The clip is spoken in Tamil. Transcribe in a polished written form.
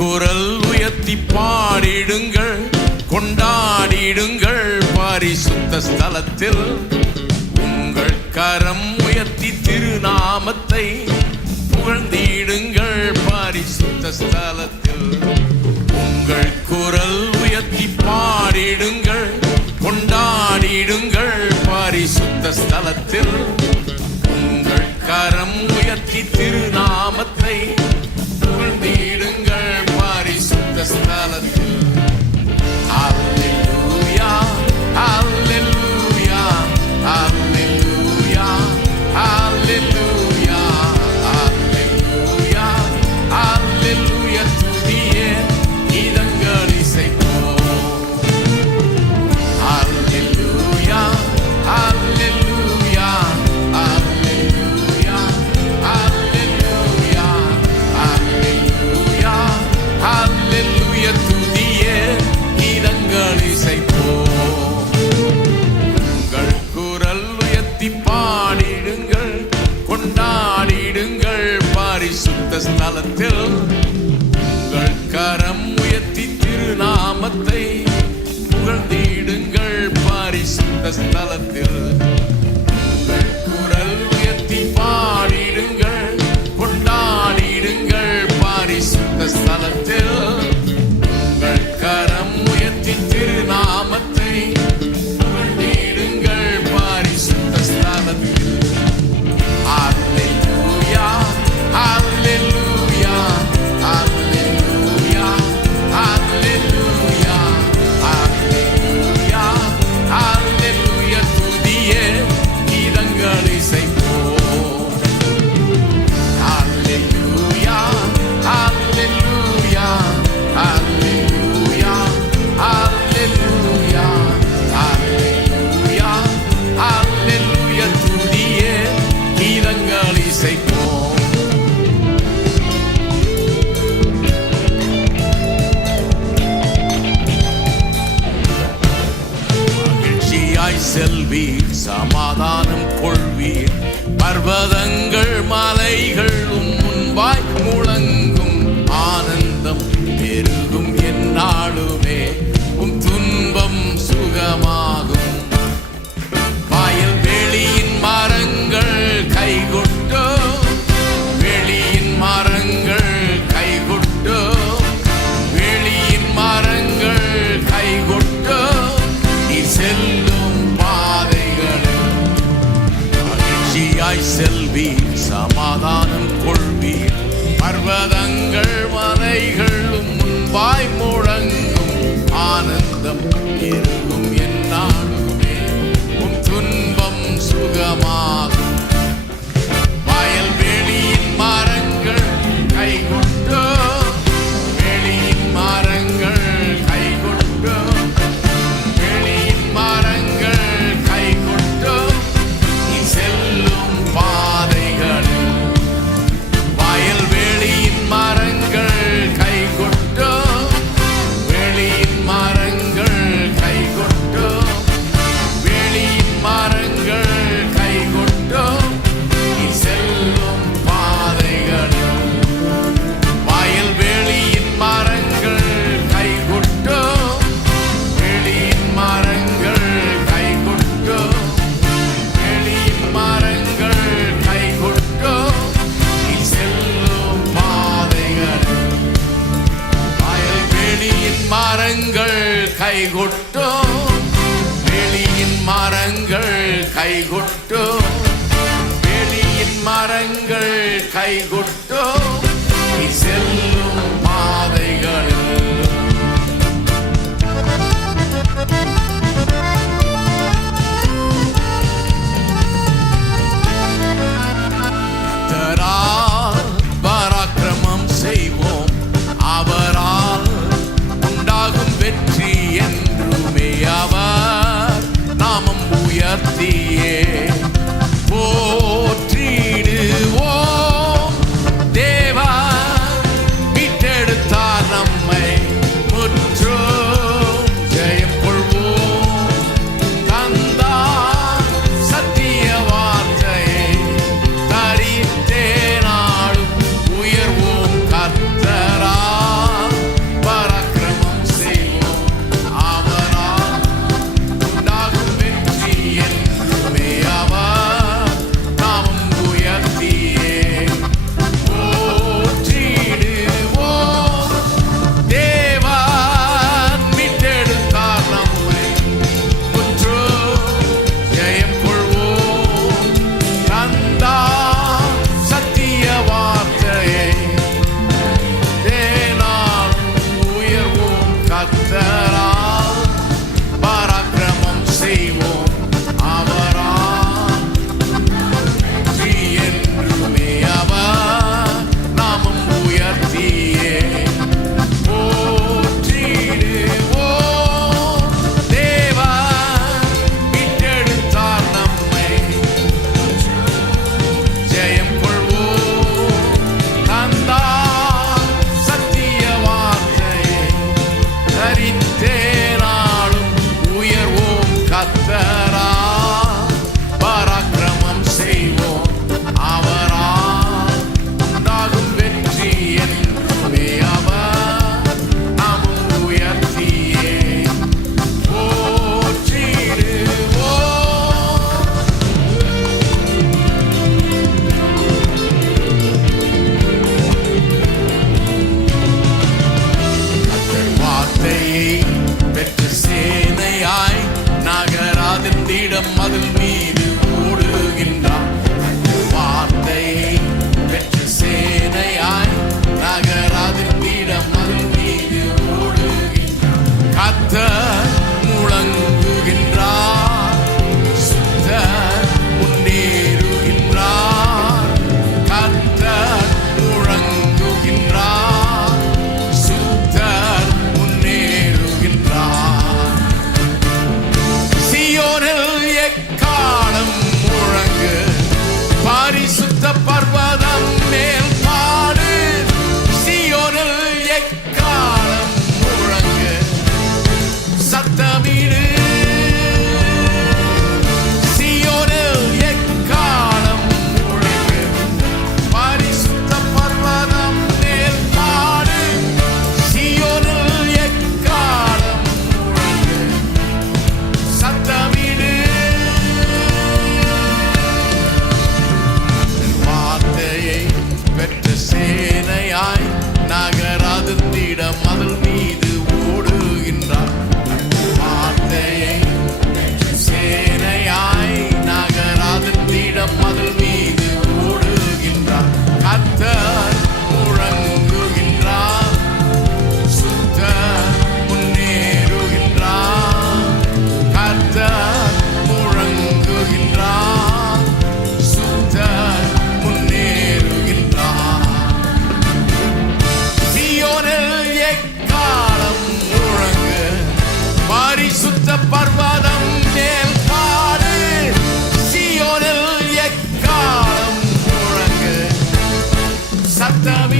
குரல் உயர்த்தி பாடிடுங்கள், கொண்டாடிடுங்கள் பரிசுத்த ஸ்தலத்தில். உங்கள் கரம் உயர்த்தி திருநாமத்தை புகழ்ந்திடுங்கள் பரிசுத்த ஸ்தலத்தில். உங்கள் குரல் உயர்த்தி பாடிடுங்கள், கொண்டாடிடுங்கள் பரிசுத்த ஸ்தலத்தில். உங்கள் கரம் உயர்த்தி திருநாமத்தை புகழ்ந்திடுங்கள் பரிசுத்த ஸ்தலத்தில். அல்லேலூயா, அல்லேலூயா, அல்லேலூயா, அல்லேலூயா, அல்லேலூயா, அல்லேலூயா. துதியே கீதங்கள் இசைப்போம். அல்லேலூயா, அல்லேலூயா, அல்லேலூயா, அல்லேலூயா, அல்லேலூயா, அல்லேலூயா. துதியே கீதங்கள் இசைப்போம். உங்கள் குரல் உயர்த்தி பாடிடுங்கள், கொண்டாடிடுங்கள் பரிசுத்த ஸ்தலத்தில். உங்கள் கரம் உயர்த்தி திருநாமத்தை புகழ்ந்திடுங்கள் பரிசுத்த ஸ்தலத்தில். உங்கள் குரல் உயர்த்தி பாடிடுங்கள், கொண்டாடிடுங்கள் பரிசுத்த ஸ்தலத்தில். உங்கள் கரம் உயர்த்தி திருநாமத்தை புகழ்ந்திடுங்கள் பரிசுத்த ஸ்தலத்தில். அல்லேலூயா, அல்லேலூயா, அல்லேலூயா, அல்லேலூயா, அல்லேலூயா, அல்லேலூயா. துதியே கீதங்கள் இசைப்போம். அல்லேலூயா, அல்லேலூயா, அல்லேலூயா, அல்லேலூயா, அல்லேலூயா, அல்லேலூயா. துதியே கீதங்கள் இசைப்போம். மகிழ்ச்சியாய் செல்வீர், சமாதானம் கொள்வீர். பர்வதங்கள் மலைகள் முன்பாய் முழங்கும். ஆனந்தம் பெருகும் எந்நாளுமே. துன்பம் சுகமாகும். வயல் வெளியின் மரங்கள் கைகொட்டோ, வெளியின் மரங்கள் கைகொட்டோ, வெளியின் மரங்கள் கைகொட்டோ. நீ செல்லும் பாதைகளில் மகிழ்ச்சியாய் செல்வீர், சமாதானம் கொள்வீர். பர்வதங்கள் மலைகளும் முன்பாய் முழங்கும். ஆனந்தம் பெருகும் எந்நாளுமே. துன்பம் சுகமாகும். வயல் வெளியின் மரங்கள் கைகொட்டோ, வெளியின் மரங்கள் கைகொட்டோ, வெளியின் மரங்கள் கைகொட்டோ. நீ செல்லும் பாதைகளில் வயல் வெளியின் மரங்கள் கைகொட்டோ, வெளியின் மரங்கள் கைகொட்டோ, வெளியின் மரங்கள் கைகொட்டோ. நீ செல்லும் பாதைகளில் வயல் வெளியின் மரங்கள் கைகொட்டோ, வெளியின் மரங்கள் கைகொட்டோ, வெளியின் மரங்கள் கைகொட்டோ. நீ செல்லும் பாதைகளில் வயல் வெளியின் மரங்கள் கைகொட்டோ, வெளியின் மரங்கள் கைகொட்டோ, வெளியின் மரங்கள் கைகொட்டோ. நீ செல்லும் பாதைகளில் கர்த்தரால் பராக்கிரமம் செய்வோம். அவரால் உண்டாகும் வெற்றி என்றுமே. அவர் நாமம் உயர்த்தியே போற்றிடுவோம். சேனையாய் நகராதிருந்திட மதில் மீது ஓடுகின்றார். வார்த்தையை சேனையாய் நகராதிருந்திட மதில் மீது ஓடுகின்றார். கர்த்தர் முழங்குகின்றார், சுத்தர் முன்னேறுகின்றார். கர்த்தர் முழங்குகின்றார், சுத்தர் முன்னேறுகின்றார். சீயோனில் எக்காலம் முழங்கு, பரிசுத்த பர்வதம் மேல் பாடு. சீயோனில் எக்காலம் முழங்கு, சத்தமி